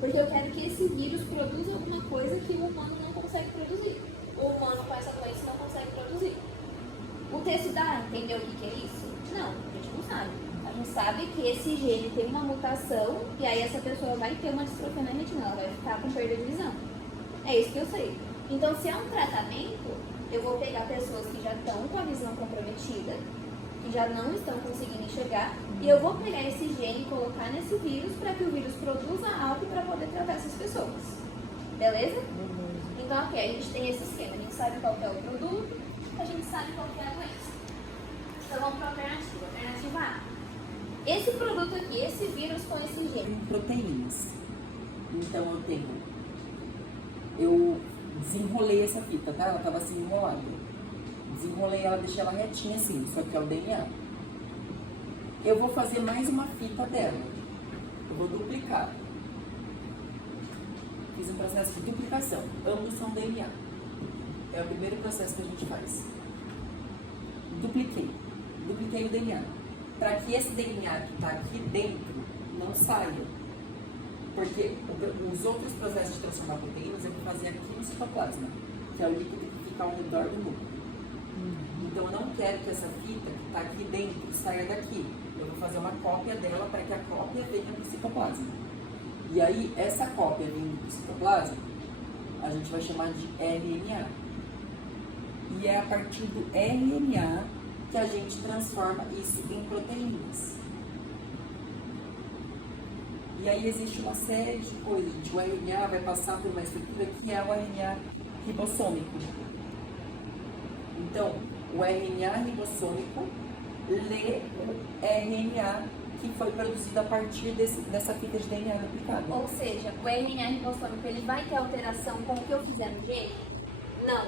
Porque eu quero que esse vírus produza alguma coisa que o humano não consegue produzir. O humano com essa doença não consegue produzir. O texto dá a entender o que é isso? Não, a gente não sabe. A gente sabe que esse gene tem uma mutação e aí essa pessoa vai ter uma distrofia na retina, ela vai ficar com perda de visão. É isso que eu sei. Então, se é um tratamento, eu vou pegar pessoas que já estão com a visão comprometida, que já não estão conseguindo enxergar, e eu vou pegar esse gene e colocar nesse vírus para que o vírus produza algo para poder tratar essas pessoas. Beleza? Então, ok, a gente tem esse esquema. A gente sabe qual que é o produto, a gente sabe qual que é a doença. Então, vamos para a alternativa. Alternativa A. Esse produto aqui, esse vírus com esse gene. Proteínas. Então eu desenrolei essa fita, tá? Ela tava assim enrolada. Desenrolei ela, deixei ela retinha assim, só que é o DNA. Eu vou fazer mais uma fita dela. Eu vou duplicar. Fiz um processo de duplicação. Ambos são DNA. É o primeiro processo que a gente faz. Dupliquei o DNA. Para que esse DNA que está aqui dentro não saia. Porque os outros processos de transformar proteínas eu vou fazer aqui no citoplasma, que é o líquido que fica ao redor do núcleo. Então eu não quero que essa fita que está aqui dentro saia daqui. Eu vou fazer uma cópia dela para que a cópia venha para o citoplasma. E aí, essa cópia vindo para o citoplasma, a gente vai chamar de RNA. E é a partir do RNA que a gente transforma isso em proteínas. E aí existe uma série de coisas. O RNA vai passar por uma estrutura que é o RNA ribossômico. Então, o RNA ribossômico lê o RNA que foi produzido a partir dessa fita de DNA duplicada. Ou seja, o RNA ribossômico ele vai ter alteração com o que eu fizer no gene? Não.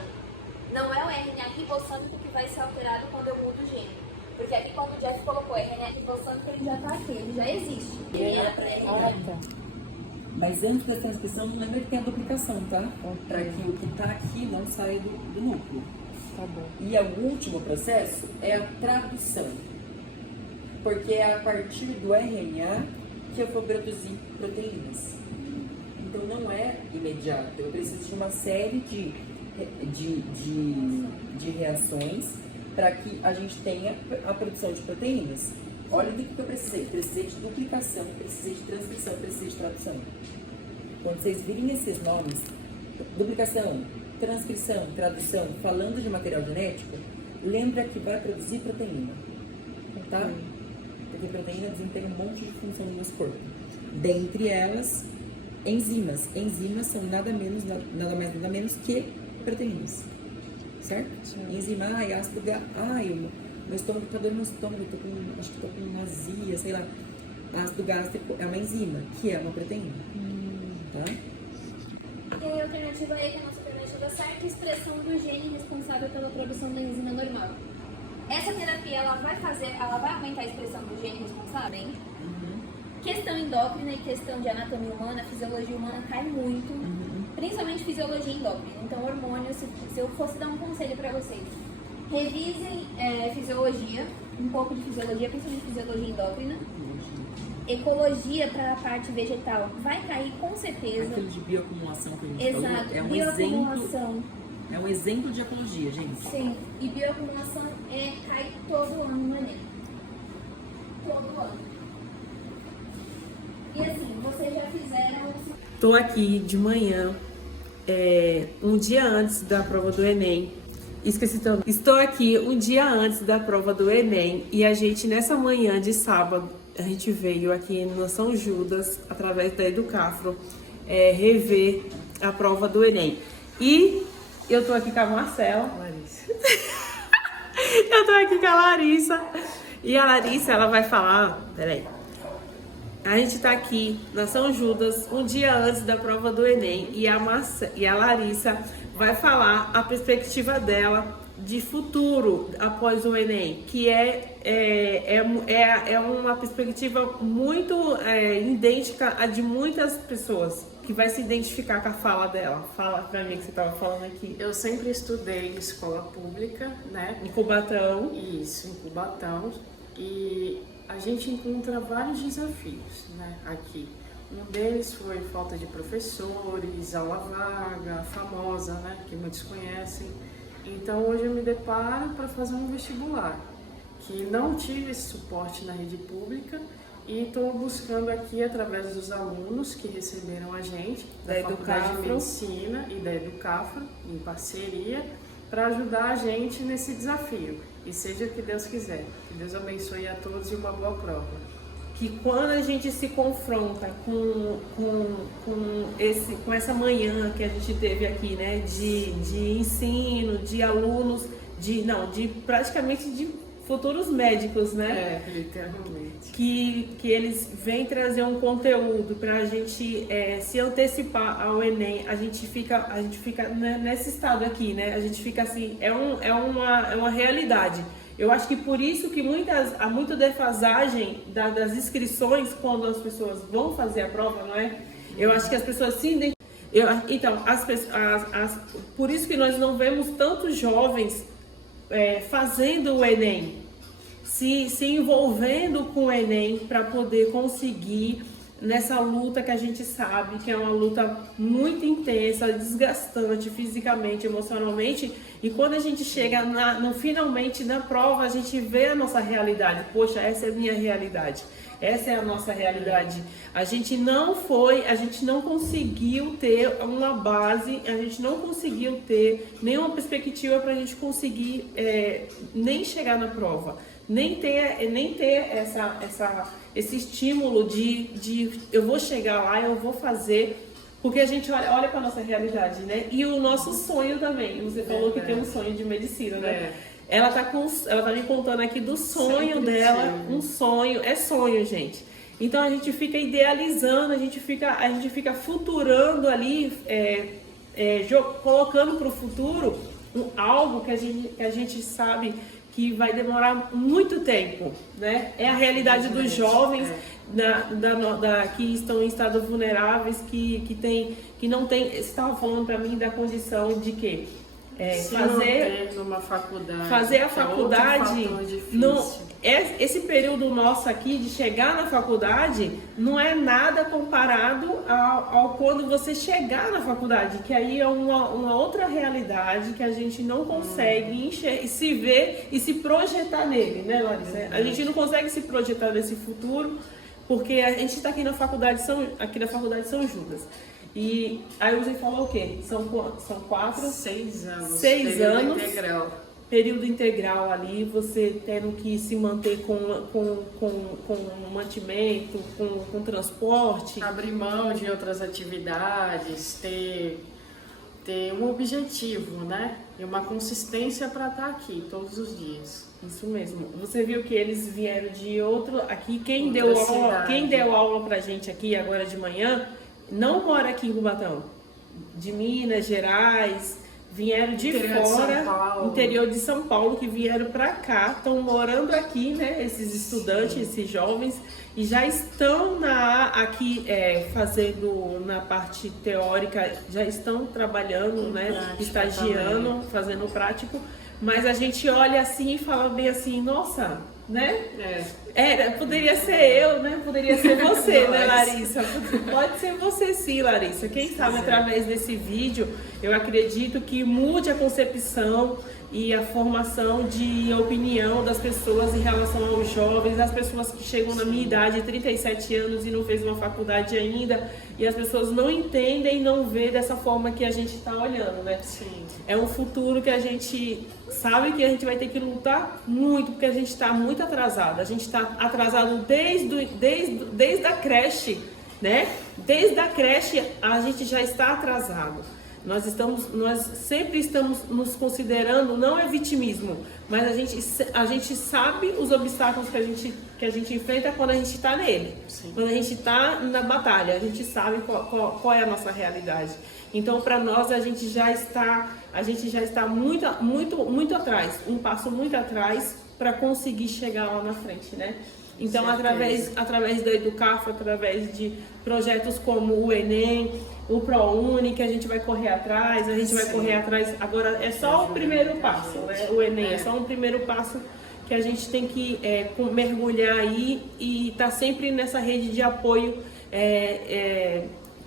Não é o RNA ribossômico que vai ser alterado quando eu mudo o gene. Porque aqui quando o Jeff colocou RNA ribossômico, ele já está aqui, ele já existe. Ele era para RNA. Mas antes da transcrição, não lembra que tem a duplicação, tá? Para que o que está aqui não saia do núcleo. Tá bom. E o último processo é a tradução. Porque é a partir do RNA que eu vou produzir proteínas. Então não é imediato. Eu preciso de uma série de reações para que a gente tenha a produção de proteínas. Olha do que eu precisei. Precisei de duplicação, precisei de transcrição, precisei de tradução. Quando vocês virem esses nomes, duplicação, transcrição, tradução, falando de material genético, lembra que vai produzir proteína, tá? Porque proteína desempenha um monte de função no nosso corpo. Dentre elas, enzimas. Enzimas são nada mais, nada menos que proteínas, certo? Enzima, ácido meu estômago tá doendo no estômago, acho que tô com azia, sei lá. Ácido gástrico é uma enzima, que é uma proteína, tá? E aí a alternativa E, que é a nossa alternativa certa, expressão do gene responsável pela produção da enzima normal. Essa terapia, ela vai aumentar a expressão do gene responsável, hein? Questão endócrina e questão de anatomia humana, fisiologia humana cai muito, principalmente fisiologia endócrina. Então, hormônios, se eu fosse dar um conselho para vocês, revisem fisiologia, um pouco de fisiologia, principalmente fisiologia endócrina. Ecologia para a parte vegetal vai cair com certeza. Aquilo de bioacumulação que a gente Exato, falou, bioacumulação. É um exemplo de ecologia, gente. Sim, e bioacumulação cai todo ano no Enem. Todo ano. E assim, vocês já fizeram... Tô aqui de manhã, um dia antes da prova do Enem. Estou aqui um dia antes da prova do Enem e a gente, nessa manhã de sábado, a gente veio aqui no São Judas, através da Educafro, rever a prova do Enem. E eu tô aqui com a Marcela. Larissa. Eu tô aqui com a Larissa. E a Larissa, ela vai falar... Peraí. A gente tá aqui na São Judas, um dia antes da prova do Enem. E a Larissa vai falar a perspectiva dela de futuro após o Enem, que é uma perspectiva muito idêntica à de muitas pessoas, que vai se identificar com a fala dela. Fala pra mim que você tava falando aqui. Eu sempre estudei em escola pública, né? Em Cubatão. Isso, em Cubatão. E a gente encontra vários desafios, né, aqui. Um deles foi falta de professores, aula vaga, famosa, né, que muitos conhecem. Então hoje eu me deparo para fazer um vestibular, que não tive esse suporte na rede pública e estou buscando aqui através dos alunos que receberam a gente, da Faculdade de Medicina e da Educafro, em parceria, para ajudar a gente nesse desafio. E seja o que Deus quiser. Que Deus abençoe a todos e uma boa prova. Que quando a gente se confronta com essa manhã que a gente teve aqui, né, de ensino, de alunos, de praticamente de futuros médicos, né? Literalmente. Que eles vêm trazer um conteúdo para a gente se antecipar ao Enem, a gente fica nesse estado aqui, né? A gente fica assim, é uma realidade. Eu acho que por isso que há muita defasagem das inscrições quando as pessoas vão fazer a prova, não é? Eu acho que as pessoas se identificam. Então, por isso que nós não vemos tantos jovens fazendo o Enem, se envolvendo com o Enem para poder conseguir nessa luta que a gente sabe que é uma luta muito intensa, desgastante fisicamente, emocionalmente, e quando a gente chega finalmente na prova, a gente vê a nossa realidade. Poxa, essa é a minha realidade, essa é a nossa realidade. A gente não conseguiu ter uma base, a gente não conseguiu ter nenhuma perspectiva para a gente conseguir nem chegar na prova, nem ter esse estímulo de eu vou chegar lá, eu vou fazer, porque a gente olha para a nossa realidade, né? E o nosso sonho também. Você falou que tem um sonho de medicina, né? Ela tá me contando aqui do sonho Sempre dela, tive. um sonho, é sonho, gente. Então a gente fica idealizando, a gente fica futurando ali, colocando para o futuro algo que a gente sabe que vai demorar muito tempo, né? É a realidade dos jovens que estão em estados vulneráveis, que não tem. Você estava falando para mim da condição de quê? Fazer a faculdade, esse período nosso aqui de chegar na faculdade não é nada comparado ao quando você chegar na faculdade, que aí é uma outra realidade que a gente não consegue se ver e se projetar nele, né, Larissa? A gente não consegue se projetar nesse futuro porque a gente está aqui na faculdade São Judas. E aí você falou o quê? São 6 anos. 6 anos. Integral. Período integral ali, você tendo que se manter com mantimento, com transporte. Abrir mão de outras atividades, ter um objetivo, né? E uma consistência para estar aqui todos os dias. Isso mesmo. Você viu que eles vieram de outro. Aqui, quem deu aula pra gente aqui agora de manhã não mora aqui em Cubatão, de Minas Gerais, vieram de fora, interior de São Paulo, que vieram para cá, estão morando aqui, né? Esses estudantes, esses jovens, e já estão aqui fazendo na parte teórica, já estão trabalhando, né? Estagiando, também. Fazendo prático, mas a gente olha assim e fala bem assim, nossa, né? Poderia ser eu, né? Poderia ser você, né, Larissa? Pode ser você sim, Larissa. Quem sabe através desse vídeo, eu acredito que mude a concepção e a formação de opinião das pessoas em relação aos jovens, as pessoas que chegam na minha idade, 37 anos e não fez uma faculdade ainda, e as pessoas não entendem e não vê dessa forma que a gente está olhando, né? Sim. É um futuro que a gente sabe que a gente vai ter que lutar muito, porque a gente está muito atrasado. A gente está atrasado desde a creche, né? Desde a creche a gente já está atrasado. Nós sempre estamos nos considerando, não é vitimismo, mas a gente sabe os obstáculos que a gente enfrenta quando a gente está nele. Sim. Quando a gente está na batalha, a gente sabe qual é a nossa realidade. Então, para nós, a gente já está muito atrás, um passo muito atrás para conseguir chegar lá na frente, né? Então, através da Educafro, através de projetos como o Enem, o ProUni, que a gente vai correr atrás, agora é só o primeiro passo, né? O Enem é só um primeiro passo que a gente tem que mergulhar aí e estar sempre nessa rede de apoio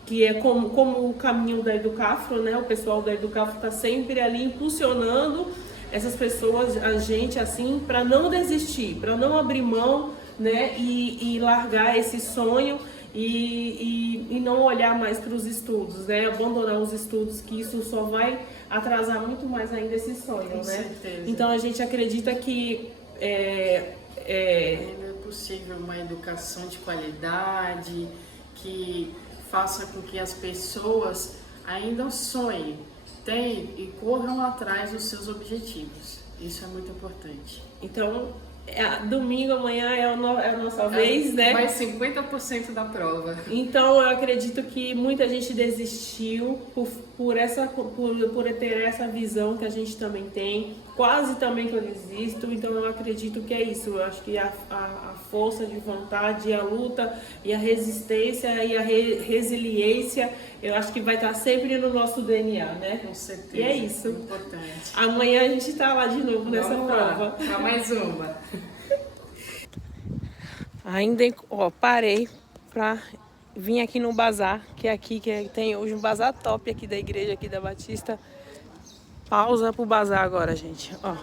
que é como o caminho da Educafro, né? O pessoal da Educafro está sempre ali impulsionando essas pessoas, a gente assim, para não desistir, para não abrir mão, né? E largar esse sonho e não olhar mais para os estudos, né? Abandonar os estudos, que isso só vai atrasar muito mais ainda esse sonho, Com né? certeza. Então a gente acredita que Ainda é possível uma educação de qualidade que faça com que as pessoas ainda sonhem, tenham e corram atrás dos seus objetivos. Isso é muito importante. então domingo amanhã é a nossa vez, né? Mais 50% da prova. Então eu acredito que muita gente desistiu por ter essa visão que a gente também tem, quase também que eu desisto. Então eu acredito que é isso. Eu acho que a força de vontade, a luta e a resistência e a resiliência, eu acho que vai estar sempre no nosso DNA, né? Com certeza. E é isso. Importante. Amanhã a gente tá lá de novo nessa Vamos lá, prova. pra mais uma. Ainda, parei pra vir aqui no bazar, que é aqui que tem hoje um bazar top aqui da igreja aqui da Batista. Pausa pro bazar agora, gente. Ó.